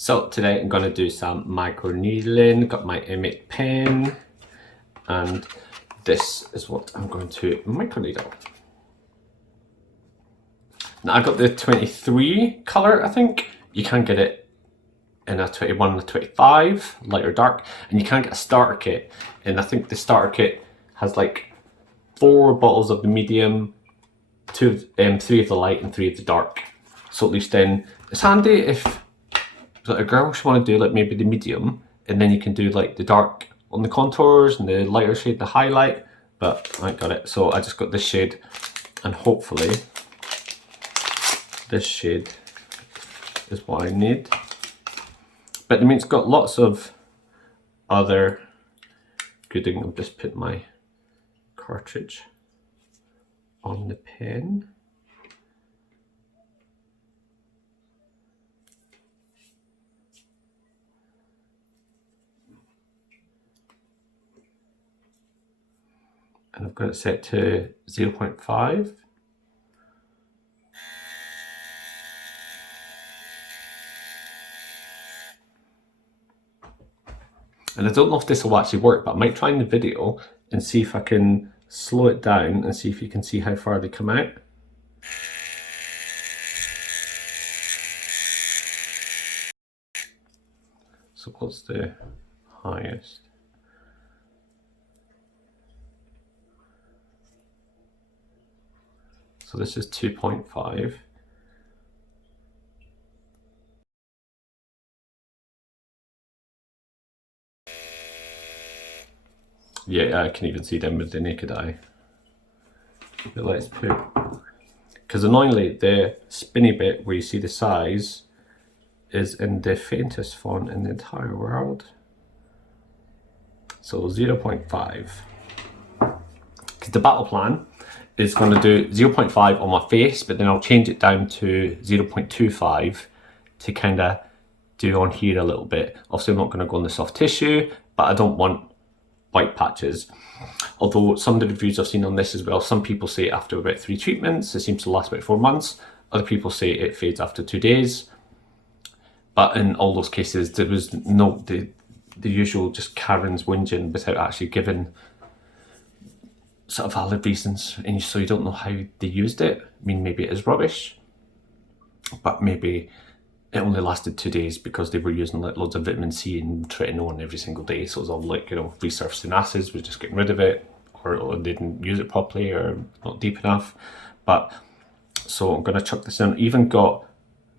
So today I'm going to do some microneedling. Got my M8 pen, and this is what I'm going to microneedle. Now I got the 23 color, I think. You can get it in a 21 and a 25, light or dark, and you can get a starter kit. And I think the starter kit has like 4 bottles of the medium, 3 of the light and 3 of the dark. So at least then it's handy if a girl should want to do like maybe the medium, and then you can do like the dark on the contours and the lighter shade the highlight. But I got it, so I just got this shade, and hopefully this shade is what I need. But I mean, it's got lots of other good thing. I'll just put my cartridge on the pen. And I've got it set to 0.5. And I don't know if this will actually work, but I might try in the video and see if I can slow it down and see if you can see how far they come out. So what's the highest? So this is 2.5. Yeah, I can even see them with the naked eye. But let's put, because annoyingly the spinny bit where you see the size is in the faintest font in the entire world. So 0.5. Because the battle plan is going to do 0.5 on my face, but then I'll change it down to 0.25 to kind of do on here a little bit. Obviously I'm not going to go on the soft tissue, but I don't want white patches. Although some of the reviews I've seen on this as well, some people say after about 3 treatments, it seems to last about 4 months. Other people say it fades after 2 days. But in all those cases, there was no the usual just Karen's whinging without actually giving sort of valid reasons, and so you don't know how they used it. I mean, maybe it is rubbish, but maybe it only lasted 2 days because they were using like loads of vitamin C and tretinoin every single day, so it was all like, you know, resurfacing acids, we're just getting rid of it, or they didn't use it properly or not deep enough. But so I'm going to chuck this in. Even got, I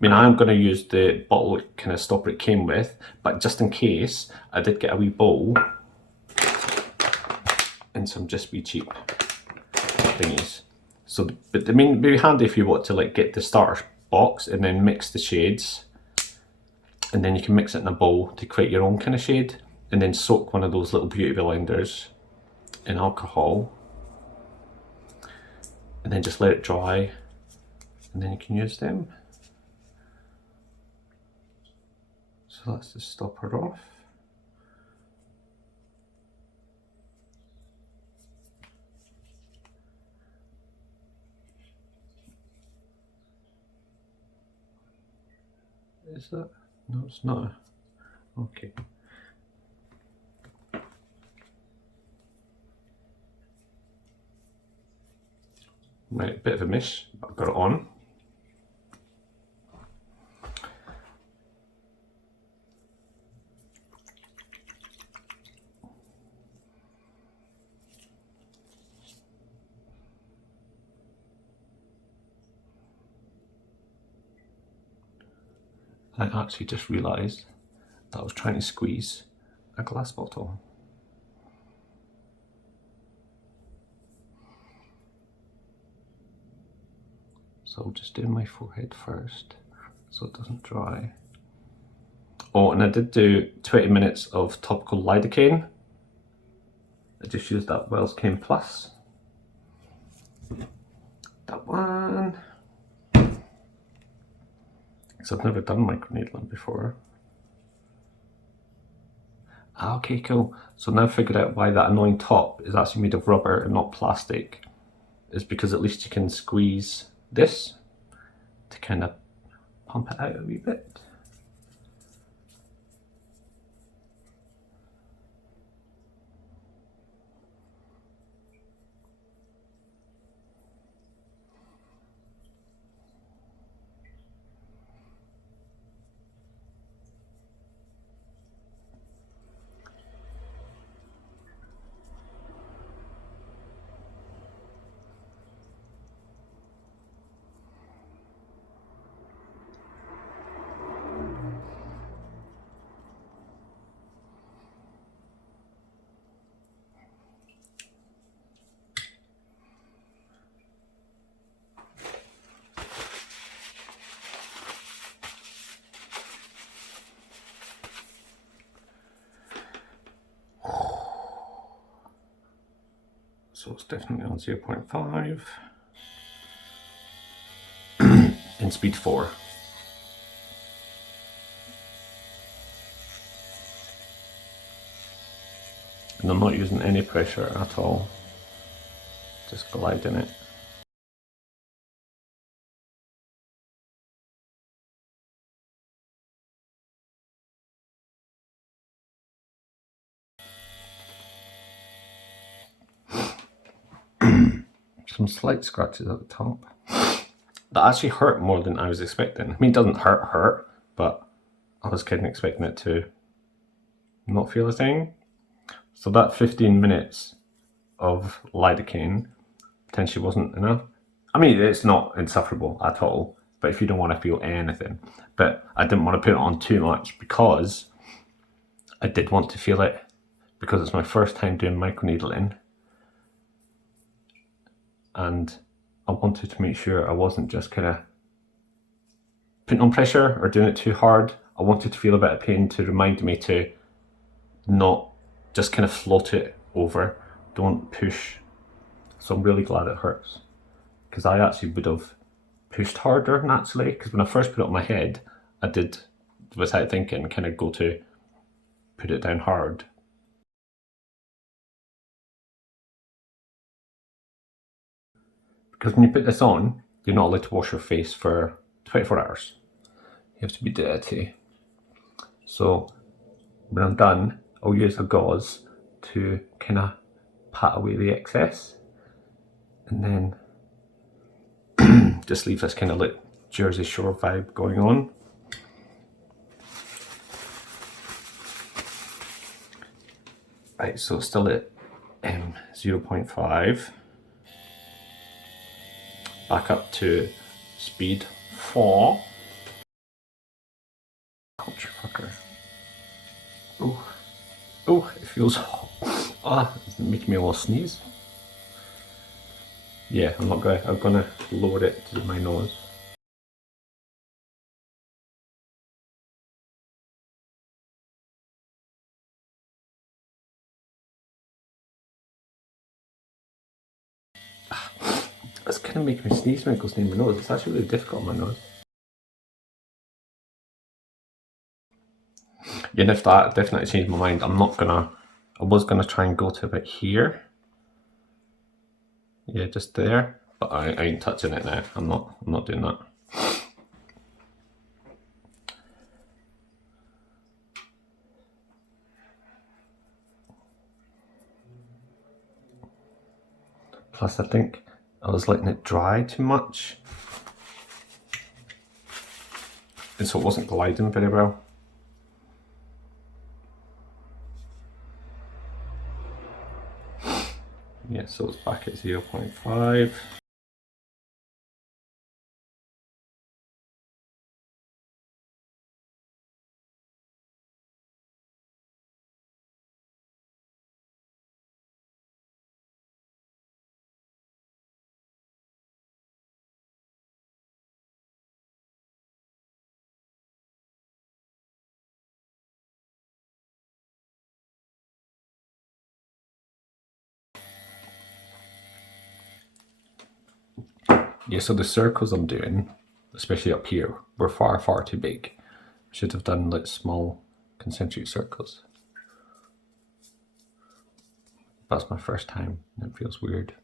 mean, I'm going to use the bottle kind of stopper it came with, but just in case, I did get a wee bowl and some just wee cheap thingies. So, but I mean, it'd be handy if you want to like get the starter box and then mix the shades, and then you can mix it in a bowl to create your own kind of shade, and then soak one of those little beauty blenders in alcohol, and then just let it dry, and then you can use them. So let's just stop her off. Is that? No, it's not. Okay. Right, bit of a miss, but I've got it on. I actually just realised that I was trying to squeeze a glass bottle. So I'll just do my forehead first so it doesn't dry. Oh, and I did do 20 minutes of topical lidocaine. I just used that Wells Cane Plus. That one. Because I've never done microneedling before. Okay, cool. So now I figured out why that annoying top is actually made of rubber and not plastic. Is because at least you can squeeze this to kind of pump it out a wee bit. So it's definitely on 0.5 in speed 4. And I'm not using any pressure at all, just gliding it. Some slight scratches at the top. That actually hurt more than I was expecting. I mean, it doesn't hurt, but I was kind of expecting it to not feel a thing. So that 15 minutes of lidocaine potentially wasn't enough. I mean, it's not insufferable at all, but if you don't want to feel anything. But I didn't want to put it on too much because I did want to feel it, because it's my first time doing microneedling. And I wanted to make sure I wasn't just kind of putting on pressure or doing it too hard. I wanted to feel a bit of pain to remind me to not just kind of float it over. Don't push. So I'm really glad it hurts, because I actually would have pushed harder naturally, because when I first put it on my head, I did, without thinking, kind of go to put it down hard. Because when you put this on, you're not allowed to wash your face for 24 hours. You have to be dirty. So when I'm done, I'll use a gauze to kind of pat away the excess, and then just leave this kind of like Jersey Shore vibe going on. Right, so it's still at 0.5. Back up to speed 4. Ouch, fucker. Oh, it feels hot. Ah, it's making me all sneeze. Yeah, I'm gonna lower it to my nose. It's kind of making me sneeze when it goes near my nose. It's actually really difficult on my nose. Yeah, and if that definitely changed my mind, I was gonna try and go to about here. Yeah, just there. But I ain't touching it now. I'm not doing that. Plus, I think I was letting it dry too much, and so it wasn't gliding very well. Yeah, so it's back at 0.5. Yeah, so the circles I'm doing, especially up here, were far too big. Should have done like small concentric circles. That's my first time, and it feels weird.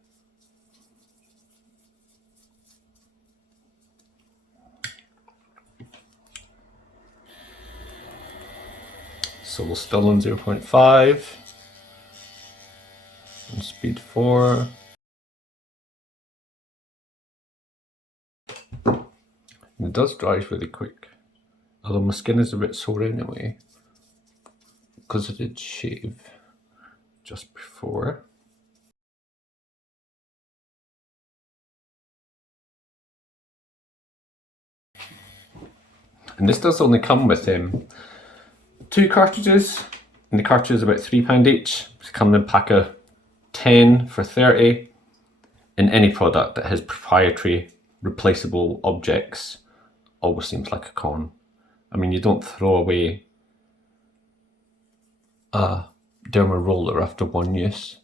So we're still on 0.5 and speed 4. And it does dry really quick, although my skin is a bit sore anyway, because I did shave just before. And this does only come with 2 cartridges, and the cartridge is about £3 each. It's come in a pack of 10 for 30. And any product that has proprietary replaceable objects always seems like a con. I mean, you don't throw away a derma roller after one use.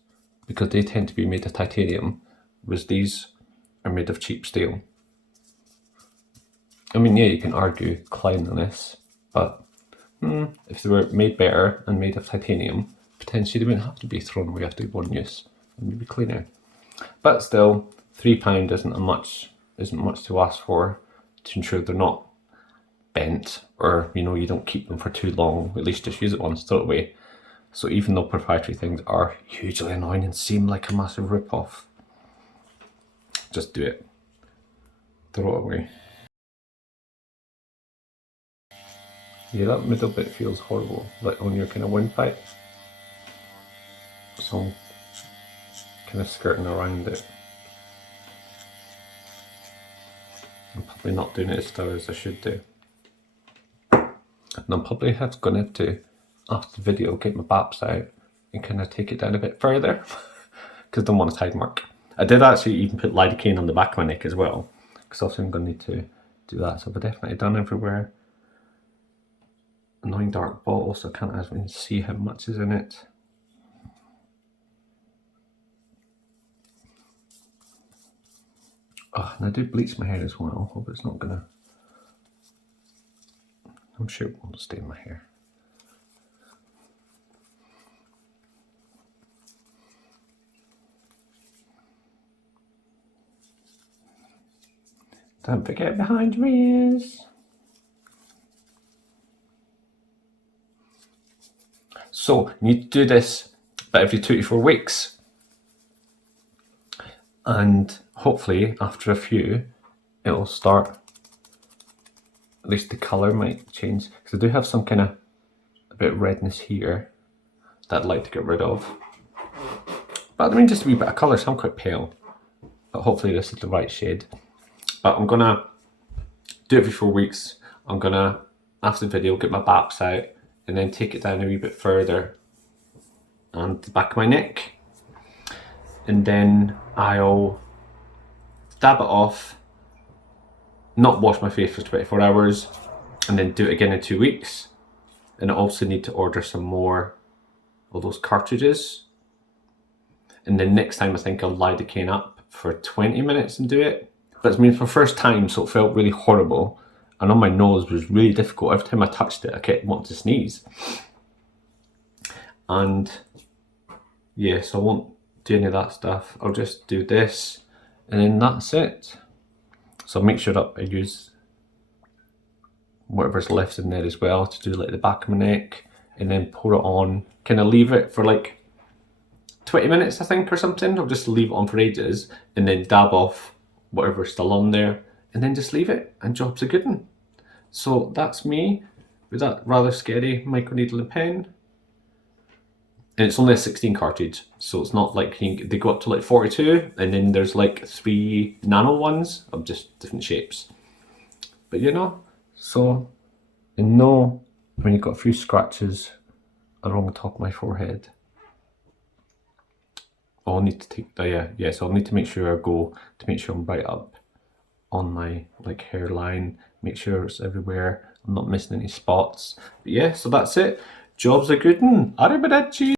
because they tend to be made of titanium, whereas these are made of cheap steel. I mean, yeah, you can argue cleanliness, but if they were made better and made of titanium, potentially they wouldn't have to be thrown away after one use and maybe cleaner. But still, £3 isn't much to ask for to ensure they're not bent, or you don't keep them for too long. At least just use it once, throw it away. So even though proprietary things are hugely annoying and seem like a massive rip-off, just do it. Throw it away. Yeah, that middle bit feels horrible, like on your kind of windpipe. So I'm kind of skirting around it. I'm probably not doing it as thorough as I should do. And I'm probably going to have to, after the video, get my baps out and kind of take it down a bit further because I don't want a tide mark. I did actually even put lidocaine on the back of my neck as well, because obviously I'm going to need to do that. So I've definitely done everywhere. Annoying dark bottle, so I can't actually see how much is in it. Oh, and I do bleach my hair as well. Hope it's not gonna. I'm sure it won't stain my hair. Don't forget behind your ears. So you need to do this about every 2 to 4 weeks. And hopefully after a few, it'll start, at least the colour might change. Because I do have some kind of a bit of redness here that I'd like to get rid of. But I mean, just a wee bit of colour, so I'm quite pale. But hopefully this is the right shade. But I'm gonna do it every 4 weeks. I'm gonna, after the video, get my baps out and then take it down a wee bit further and the back of my neck. And then I'll dab it off, not wash my face for 24 hours, and then do it again in 2 weeks. And I also need to order some more of those cartridges. And then next time I think I'll lidocaine up for 20 minutes and do it. But it's been my first time, so it felt really horrible. And on my nose was really difficult. Every time I touched it, I kept wanting to sneeze. And yeah, so I won't do any of that stuff. I'll just do this, and then that's it. So I'll make sure that I use whatever's left in there as well to do like the back of my neck, and then pour it on. Kind of leave it for like 20 minutes, I think, or something. I'll just leave it on for ages, and then dab off whatever's still on there, and then just leave it, and job's a good one. So that's me with that rather scary microneedling pen. And it's only a 16 cartridge, so it's not like they go up to like 42, and then there's like 3 nano ones of just different shapes. But so I know when you've got a few scratches along the top of my forehead, I'll need to take so I'll need to make sure I'm right up on my like hairline, make sure it's everywhere, I'm not missing any spots. But yeah, so that's it. Job's a good one. Arrivederci.